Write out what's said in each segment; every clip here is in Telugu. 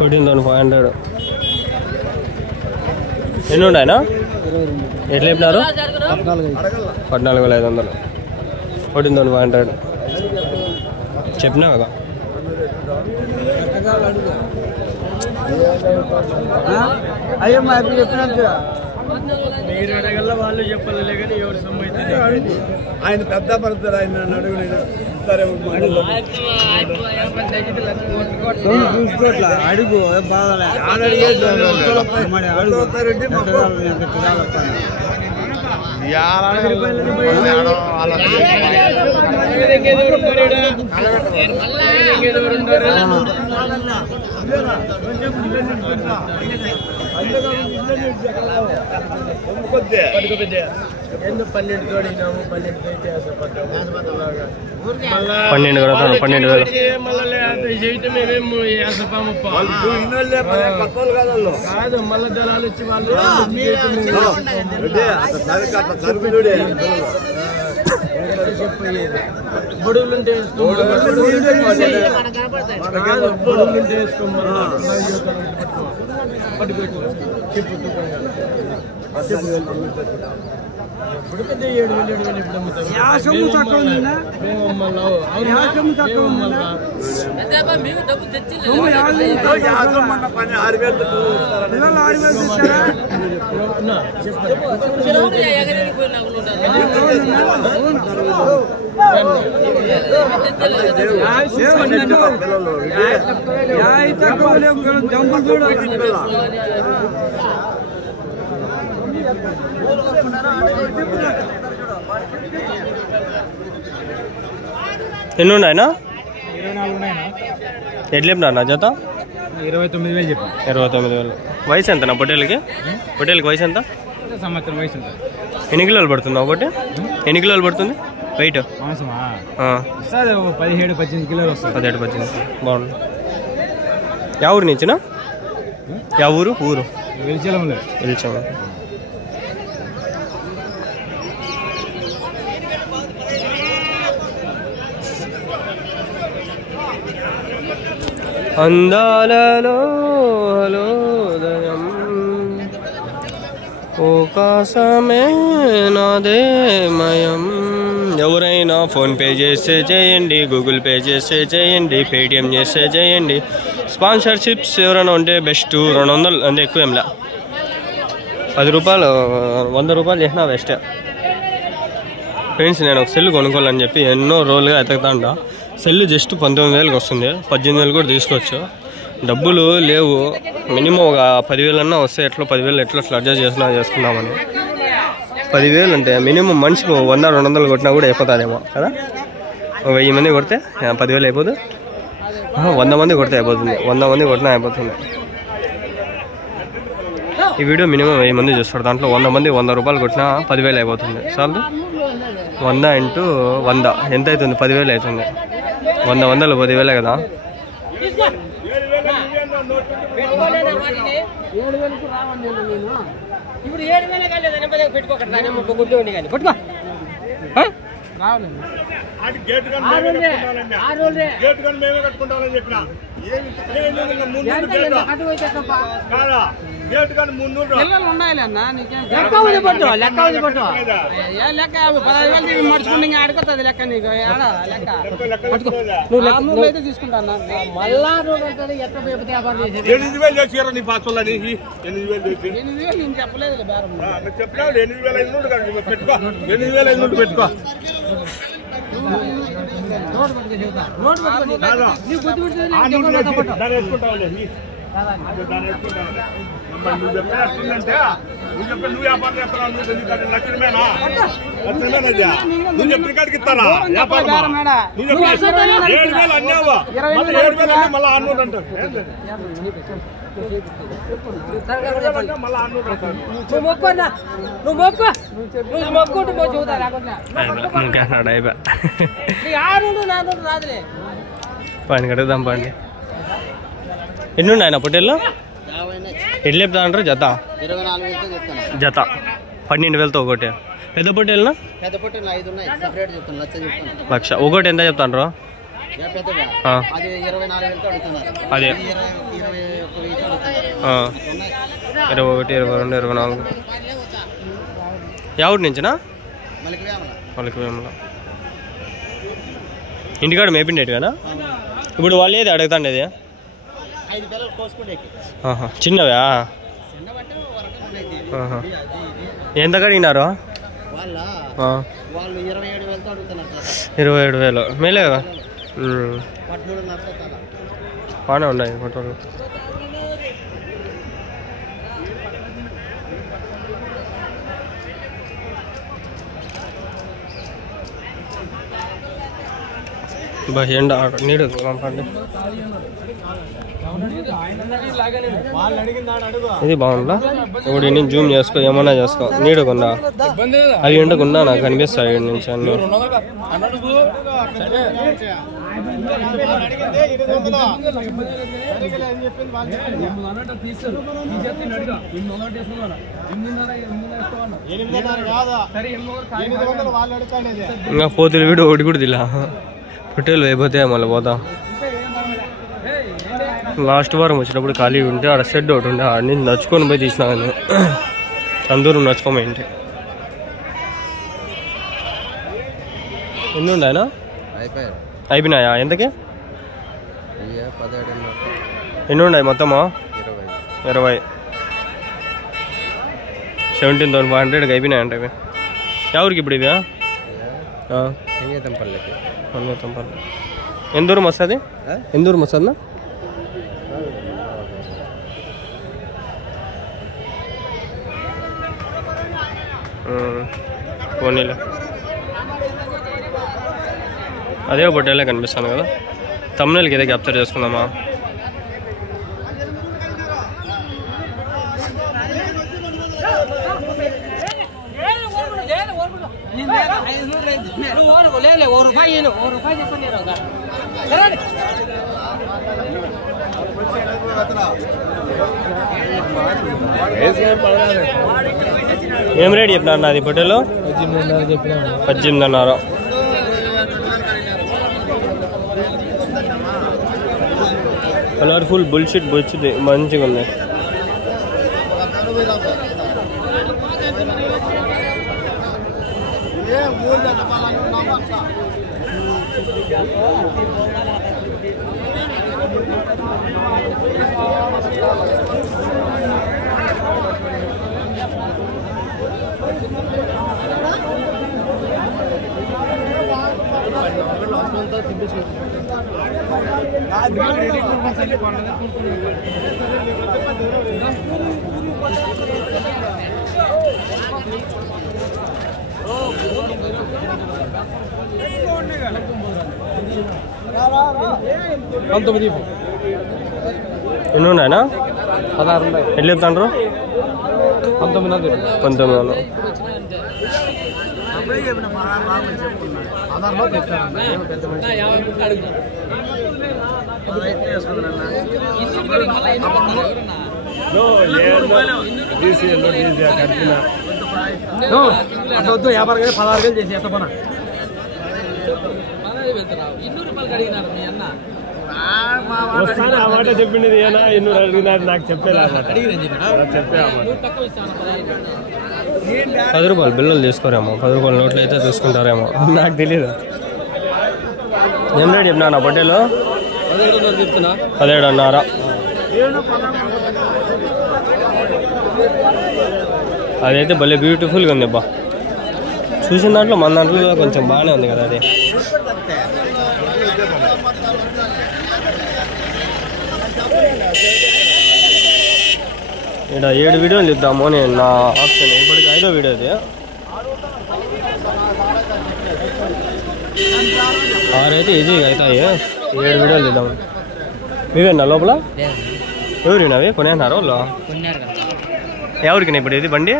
14,500. ఎన్ని ఉన్నాయనా? ఎట్లా చెప్పినారు? 14,500. 14,500 చెప్పినా కదా. అయ్యో మా చెప్పినట్టు మీరు అడగల వాళ్ళు చెప్పలే కానీ ఎవరు సొమ్మైతే ఆయన పెద్ద పడతారు. ఆయన అడుగు చూసుకోట్లా అడుగు బాగా ఎందుకు 12 తోడినాము 12 అయితే 12,000 కాదు మళ్ళా జనాలు వచ్చి వాళ్ళు బుడుగులుంటే ఎప్పుడు పెద్ద 7,000 ఎప్పుడు ఎన్ని ఉన్నాయనా? 24 ఉన్నాయనా? ఎట్లా చెప్పినా జత? 29,000 చెప్పాను. 29,000. వయసు ఎంతనా పొట్టేలకి? పొట్టేలకి వయసు ఎంత? సంవత్సరం వయసు ఉంటుంది. ఎన్ని కిలోలు పడుతుంది ఒకటి? ఎన్ని కిలోలు పడుతుంది వెయిట్? 17-18 కిలోలు వస్తుంది. 17-18 బాగుంది. యా ఊరు నుంచినా? యా ఊరు? ఊరు వెలిచలంలో. అందాలలో హలోదయం ఓకాసమే నాదేమయం. ఎవరైనా ఫోన్పే చేస్తే చేయండి, గూగుల్ పే చేస్తే చేయండి, పేటిఎం చేస్తే చేయండి. స్పాన్సర్షిప్స్ ఎవరైనా ఉంటే బెస్ట్. 200 అంతే, ఎక్కువ ఏంలా. 10 రూపాయలు 100 రూపాయలు చేసినా బెస్టే. ఫ్రెండ్స్ నేను ఒక సెల్ కొనుక్కోవాలని చెప్పి ఎన్నో రోజులుగా ఎతకుతాండా. సెల్ జస్ట్ 19,000కి వస్తుంది. 18,000 కూడా తీసుకోవచ్చు. డబ్బులు లేవు. మినిమం ఒక 10,000 అన్నా వస్తే ఎట్లా 10,000 ఎట్లా అడ్జస్ట్ చేసినా చేసుకున్నామని. 10,000 అంటే మినిమం మనిషికి 100-200 కొట్టినా కూడా అయిపోతుందేమో కదా. 1000 మంది కొడితే 10,000 అయిపోదు. 100 మంది కొడితే అయిపోతుంది. 100 మంది కొట్టినా అయిపోతుంది. ఈ వీడియో మినిమం 1000 మంది చూస్తారు. దాంట్లో 100 మంది 100 రూపాయలు కొట్టినా 10,000 అయిపోతుంది. చాలు. 100 × 100 ఎంత అవుతుంది? 10,000 అవుతుంది. 100 వందలు 10,000 కదా. పని కడుగుదాం పండి. ఎన్ని ఉన్నాయన్న పొట్టేళ్ళు? ఎట్లా చెప్తా అంటారు? జత 12,000తో ఒకటి. పెద్ద పొట్టేళ్ళనా? 5 ఉన్నాయి. 1 లక్ష. ఒకటి ఎంత చెప్తాండ్రు? అది 24,000 అడుగుతున్నారు. అదే 21, 22, 24. ఎవరి నుంచినా వాళ్ళకి వేమల ఇంటికాడ మేపిండేటి కదా. ఇప్పుడు వాళ్ళు ఏది అడుగుతాండేది? చిన్నవా? ఎంత కడిగినారు? 27,000. మేలేగా బాగానే ఉన్నాయి ఫోటోలు. ఎండ నీడు పంపండి. ఇది బాగుందా? ఇప్పుడు నేను జూమ్ చేసుకో, ఏమన్నా చేసుకో. నీడుకుందా అవి ఎండకుండా నాకు కనిపిస్తాయి ఇక్కడి నుంచి అన్ని. ఇంకా పోతులు వీడు ఒకటి కూడా తిలా. హోటల్ అయిపోతే మళ్ళీ పోతాం. లాస్ట్ వారం వచ్చినప్పుడు ఖాళీ ఉంటే ఆడ షెడ్ ఒకటి ఉంటే ఆడ నుంచి నచ్చుకొని పోయి తీసినా కానీ అందరూ నచ్చుకోమేంటి. ఎన్ని ఉన్నాయనా? అయిపోయినాయా? ఎంతకి? ఎన్ని ఉన్నాయి మొత్తమా? 20. 17,500 అయిపోయినాయంట ఇవి. ఎవరికి ఇప్పుడు ఇవి? ఎంత దూరం వస్తుంది? ఎంత దూరం వస్తుందా? పోనీలే, అదే బొట్టేలా కనిపిస్తాను కదా. తమ్ముళ్ళకి ఏదో క్యాప్చర్ చేసుకుందామా? ఏం రేట్ చెప్పినారు నాది పొట్టేలో? 18,500. కలర్ఫుల్ బుల్షిట్ బొచ్చుది మంచిగా ఉంది. ఎన్ని ఉన్నాయనా? 16. ఎట్లా చెప్తాండ్రు? 19. వద్దు 16,000 చేసి ఎంత పనా వస్తాను. ఆ మాట చెప్పింది ఏనా? 200 అడిగినారు నాకు చెప్పేలా. 10 రూపాయలు బిల్లలు తీసుకోరేమో, 10 రూపాయల నోట్లు అయితే తీసుకుంటారేమో, నాకు తెలీదు. ఏం రేట్ చెప్పినా నా పొట్టేలో? 17,500. అదైతే భలే బ్యూటిఫుల్గా ఉంది అబ్బా. చూసిన దాంట్లో మన దాంట్లో కొంచెం బాగానే ఉంది కదా అది. ఇక్కడ 7 వీడియోలు ఇద్దాము నేను నా ఆప్షన్. ఇప్పటికి 5వ వీడియో ఇది. 6 అయితే ఈజీగా అవుతాయి. 7 వీడియోలు ఇద్దాము. మీవేనా లోపల? ఎవరినవి కొనేస్తున్నారు వాళ్ళు? ఎవరికి ఇప్పుడు ఇది బండి?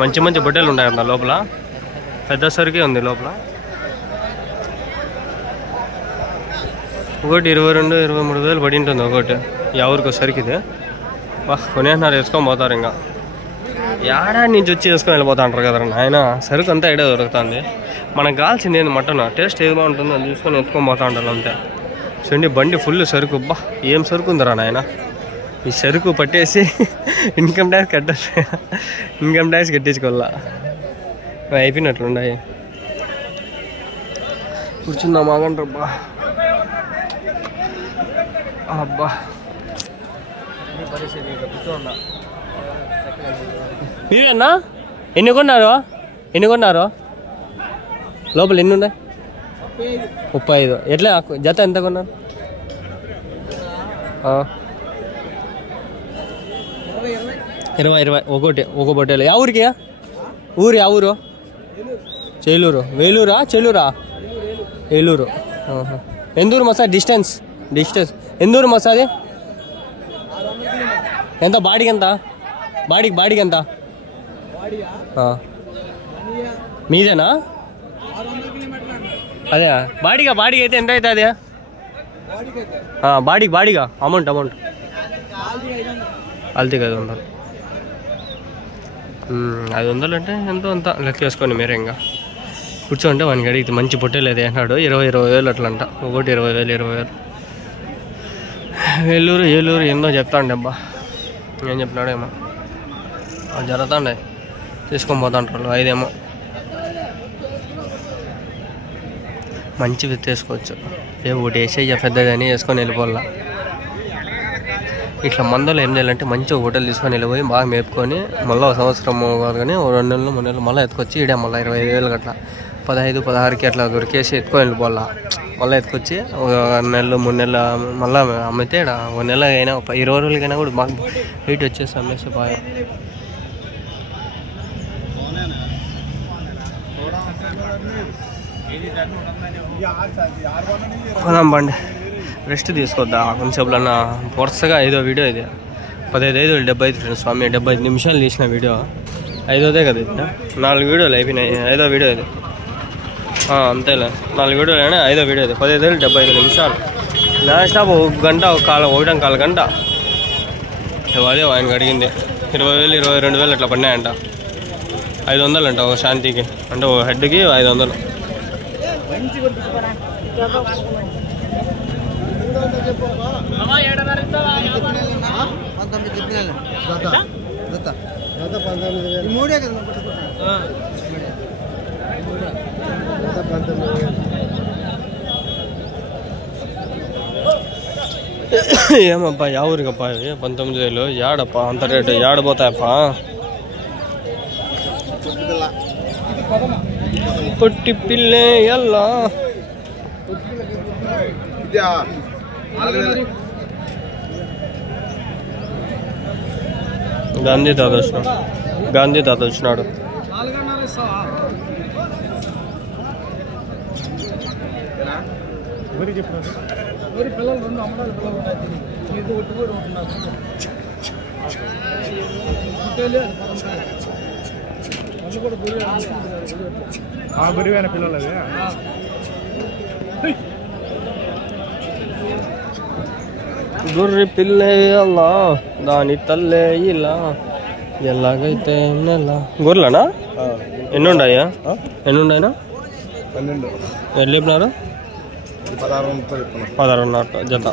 మంచి మంచి బొట్టెలు ఉన్నాయి కదా లోపల. పెద్ద సరికే ఉంది లోపల. ఒకటి 22, 23 వేలు పడి ఉంటుంది ఒకటి. ఎవరికి సరికి ఇది కొనేస్తున్నారు, వేసుకొని పోతారు. ఇంకా ఏడాది నుంచి వచ్చి వేసుకొని వెళ్ళిపోతా అంటారు కదా ఆయన. సరుకు అంతా ఐడియా దొరుకుతుంది. మనకు కావాల్సింది ఏంది మటన్ టేస్ట్ ఏది బాగుంటుందో అది చూసుకొని ఎత్తుకొని పోతా ఉండాలి అంతే. చూడండి బండి ఫుల్ సరుకు. బా ఏం సరుకు ఉందిరా నాయన. ఈ సరుకు పట్టేసి ఇన్కమ్ ట్యాక్స్ కట్టించుకోవాలా. అయిపోయినట్లుండాయి. కూర్చుందాం ఆగండి అబ్బా. అబ్బా మీరేనా ఎన్ని కొన్నారు లోపల ఎన్ని ఉన్నాయి? 35. ఎట్లా జత ఎంత కొన్నారు? 20 ఒక పొట్టేలు. యా ఊరికి? ఆ ఊరు చేలూరు. చెల్లూరా? ఏలూరు. ఎందూరు మసా డిస్టెన్స్ ఎందూరు మసాది ఎంత? బాడీకి ఎంత? బాడీకి ఎంత? మీదేనా? అదే బాడీగా అయితే ఎంత అవుతుంది? బాడీగా అమౌంట్ అల్తీకి 500. 500 అంటే ఎంతో అంత లెక్క వేసుకొని మీరే ఇంకా కూర్చోంటే వానికి అడిగితే మంచి పొట్టేలు అయితే అన్నాడు. 20,000 అట్లా అంట. ఒకటి 20,000. ఏలూరు ఏందో చెప్తాండే అబ్బా. ఏం చెప్పినాడేమో జరుగుతాండే. తీసుకొని పోతాంటారు 5 ఏమో. మంచివి తీసుకోవచ్చు. ఒకటి వేసేయ పెద్దదని వేసుకొని వెళ్ళిపోవాలా. ఇట్లా మందలో ఏం చేయాలంటే మంచి హోటల్ తీసుకొని వెళ్ళిపోయి బాగా మేపుకొని మళ్ళీ 1 సంవత్సరం కాదు కానీ 2 నెలలు 3 నెలలు మళ్ళీ ఎత్తుకొచ్చి ఈడే మళ్ళీ 25,000 అట్లా 15-16కి అట్లా దొరికేసి ఎత్తుకొని వెళ్ళిపోవాలా. మళ్ళీ ఎత్తుకొచ్చి 1 నెలలు 3 నెలలు మళ్ళీ అమ్మితే 1 నెల అయినా 20 రోజులకైనా కూడా బాగా వెయిట్ వచ్చేసి అమ్మేసి బాగా. పోదాం బండి రెస్ట్ తీసుకొద్దా కొంచెంసేపులన్నా. వరుసగా 5వ వీడియో ఇది. 15-5-75 ఫ్రెండ్స్. స్వామి 75 నిమిషాలు తీసిన వీడియో. 5వదే కదా ఇది. 4 వీడియోలు అయిపోయినాయి. 5వ వీడియో ఇది. అంతేలే 4 వీడియోలు అయినా 5వ వీడియో ఇది. 15-75 నిమిషాలు. లాస్ట్ స్టాప్ 1 గంట 1.25 గంట. అదే ఆయనకు అడిగింది 20,000 22,000 అట్లా పడినాయంట. 500 అంట ఒక శాంతికి. అంటే ఒక హెడ్కి 500. ఏమప్పా యా ఊరికప్పా 19,000 ఏడప్పా అంత రేటు? ఏడపోతాయప్పా. పొట్టి పిల్లే ఎల్లా గాంధీ తాత వచ్చినాడు. గురివైన పిల్లలు గొర్రె పిల్లే అలా దాని తల్లే ఇలా ఎలాగైతే నెల. గొర్రెలనా? ఎన్ని ఉన్నాయా? 12 ఎన్ని చెప్పినారు? 16.5 జత.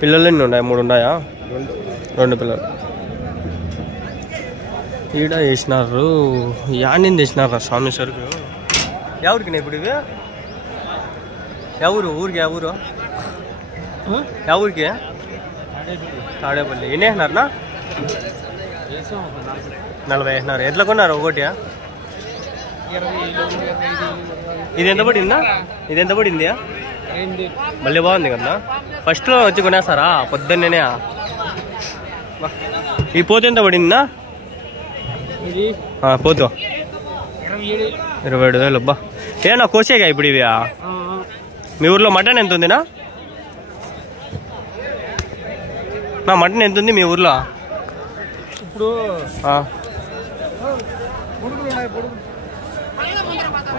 పిల్లలు ఎన్ని ఉన్నాయి? 3 ఉన్నాయా? 2 పిల్లలు. ఈడ వేసినారు. యానింది వేసినారా స్వామి సరుకు? ఎవరికి ఇప్పుడు ఇవి? ఊరికి తాడేపల్లి. ఎన్ని వేసినారనా? 40 వేసినారు. ఎట్లా కొన్నారు ఒకటి? ఇది ఎంత పడిందా? మళ్ళీ బాగుంది కదా. ఫస్ట్లో వచ్చి కొనేస్తారా పొద్దున్నే? ఈ పోతే ఎంత పడిందా? పోతు 27,000. అబ్బా ఏనా కోసేగా ఇప్పుడు ఇవి? మీ ఊర్లో మటన్ ఎంత ఉందినా? మటన్ ఎంత ఉంది మీ ఊర్లో ఇప్పుడు?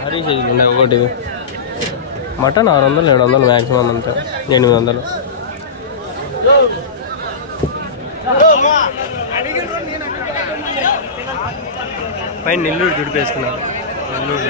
భారీ సైజులు ఉన్నాయి ఒకటి. మటన్ 600-700 మ్యాక్సిమం అంతే. 800. పైన నెల్లూరు దుడిపేసుకున్నారు నెల్లూరు